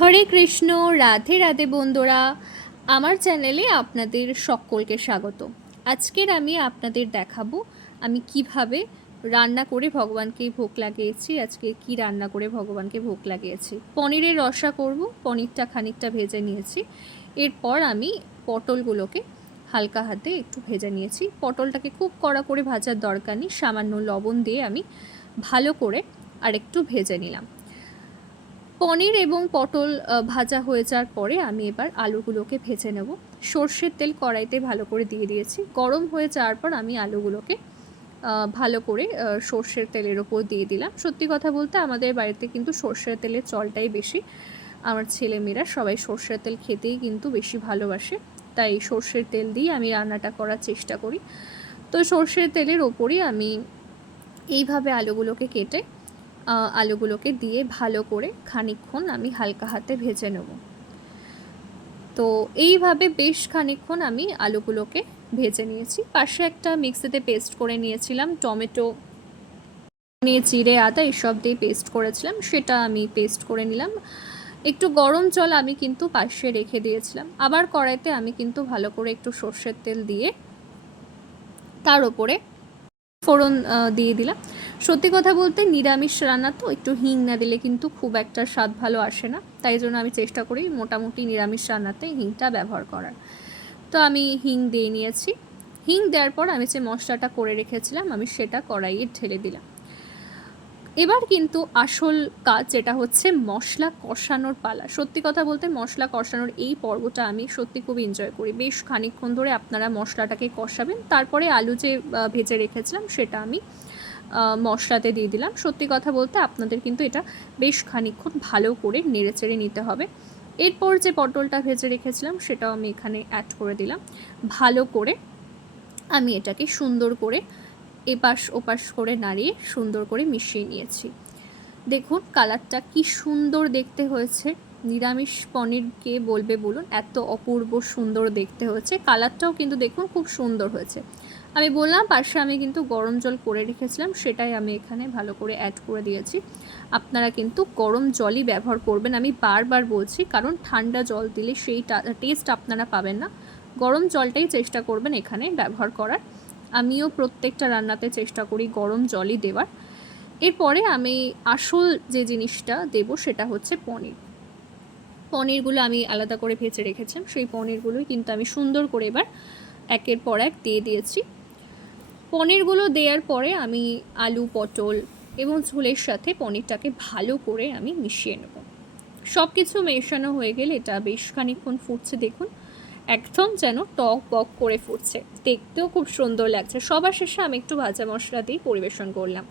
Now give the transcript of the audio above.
হরে কৃষ্ণ, রাধে রাধে বন্ধুরা, আমার চ্যানেলে আপনাদের সকলকে স্বাগত। আজকের আমি আপনাদের দেখাবো আমি কিভাবে রান্না করে ভগবানকে ভোগ লাগিয়েছি। আজকে কি রান্না করে ভগবানকে ভোগ লাগিয়েছি, পনিরের রসা করব। পনিরটা খানিকটা ভেজে নিয়েছি। এরপর আমি পটলগুলোকে হালকা হাতে একটু ভেজে নিয়েছি। পটলটাকে খুব কড়া করে ভাজার দরকার নেই, সামান্য লবণ দিয়ে আমি ভালো করে আর একটু ভেজে নিলাম। পনির এবং পটল ভাজা হয়ে যাওয়ার পরে আমি এবার আলুগুলোকে ভেজে নেব। সর্ষের তেল কড়াইতে ভালো করে দিয়ে দিয়েছি। গরম হয়ে যাওয়ার পর আমি আলুগুলোকে ভালো করে সর্ষের তেলের ওপর দিয়ে দিলাম। সত্যি কথা বলতে আমাদের বাড়িতে কিন্তু সর্ষের তেলের চলটাই বেশি। আমার ছেলেমেয়েরা সবাই সর্ষের তেল খেতেই কিন্তু বেশি ভালোবাসে, তাই সর্ষের তেল দিয়ে আমি রান্নাটা করার চেষ্টা করি। তো সর্ষের তেলের ওপরই আমি এইভাবে আলুগুলোকে কেটে আলুগুলোকে দিয়ে ভালো করে খানিকক্ষণ আমি হালকা হাতে ভেজে নেব। তো এইভাবে বেশ খানিকক্ষণ আমি আলুগুলোকে ভেজে নিয়েছি। পাশে একটা মিক্সিতে পেস্ট করে নিয়েছিলাম, টমেটো নিয়ে জিরে আদা এসব দিয়ে পেস্ট করেছিলাম, সেটা আমি পেস্ট করে নিলাম। একটু গরম জল আমি কিন্তু পাশে রেখে দিয়েছিলাম। আবার কড়াইতে আমি কিন্তু ভালো করে একটু সর্ষের তেল দিয়ে তার ওপরে ফোড়ন দিয়ে দিলাম। সত্যি কথা বলতে নিরামিষ রান্না তো একটু হিং না দিলে কিন্তু খুব একটা স্বাদ ভালো আসে না, তাই জন্য আমি চেষ্টা করি মোটামুটি নিরামিষ রান্নাতে হিংটা ব্যবহার করার। তো আমি হিং দিয়ে নিয়েছি। হিং দেওয়ার পর আমি যে মশলাটা করে রেখেছিলাম আমি সেটা কড়াইয়ে ঢেলে দিলাম। এবার কিন্তু আসল কাজ, যেটা হচ্ছে মশলা কষানোর পালা। সত্যি কথা বলতে মশলা কষানোর এই পর্বটা আমি সত্যি খুব এনজয় করি। বেশ খানিকক্ষণ ধরে আপনারা মশলাটাকে কষাবেন, তারপরে আলু যে ভেজে রেখেছিলাম সেটা আমি মশলাতে দিয়ে দিলাম। সত্যি কথা বলতে আপনাদের কিন্তু এটা বেশ খানিকক্ষণ ভালো করে নেড়েচেড়ে নিতে হবে। এরপর যে পটলটা ভেজে রেখেছিলাম সেটাও আমি এখানে অ্যাড করে দিলাম। ভালো করে আমি এটাকে সুন্দর করে এপাশ ওপাশ করে নাড়িয়ে সুন্দর করে মিশিয়ে নিয়েছি। দেখুন কালারটা কি সুন্দর দেখতে হয়েছে। নিরামিষ পনির কে বলবে বলুন, এত অপূর্ব সুন্দর দেখতে হয়েছে। কালারটাও কিন্তু দেখুন খুব সুন্দর হয়েছে। আমি বললাম পাশে আমি কিন্তু গরম জল করে রেখেছিলাম, সেটাই আমি এখানে ভালো করে অ্যাড করে দিয়েছি। আপনারা কিন্তু গরম জলই ব্যবহার করবেন, আমি বারবার বলছি, কারণ ঠান্ডা জল দিলে সেই টেস্ট আপনারা পাবেন না। গরম জলটাই চেষ্টা করবেন এখানে ব্যবহার করার। আমিও প্রত্যেকটা রান্নাতে চেষ্টা করি গরম জলই দেওয়ার। এরপরে আমি আসল যে জিনিসটা দেব সেটা হচ্ছে পনির। পনিরগুলো আমি আলাদা করে ভেজে রেখেছিলাম, সেই পনিরগুলোই কিন্তু আমি সুন্দর করে এবার একের পর এক দিয়ে দিয়েছি। পনিরগুলো দেওয়ার পরে আমি আলু পটল এবং ঝোলের সাথে পনিরটাকে ভালো করে আমি মিশিয়ে নেব। সব কিছু মেশানো হয়ে গেলে এটা বেশ খানিকক্ষণ ফুটছে। দেখুন একদম যেন টক বক করে ফুটছে, দেখতেও খুব সুন্দর লাগছে। সবার শেষে আমি একটু ভাজা মশলা দিয়ে পরিবেশন করলাম।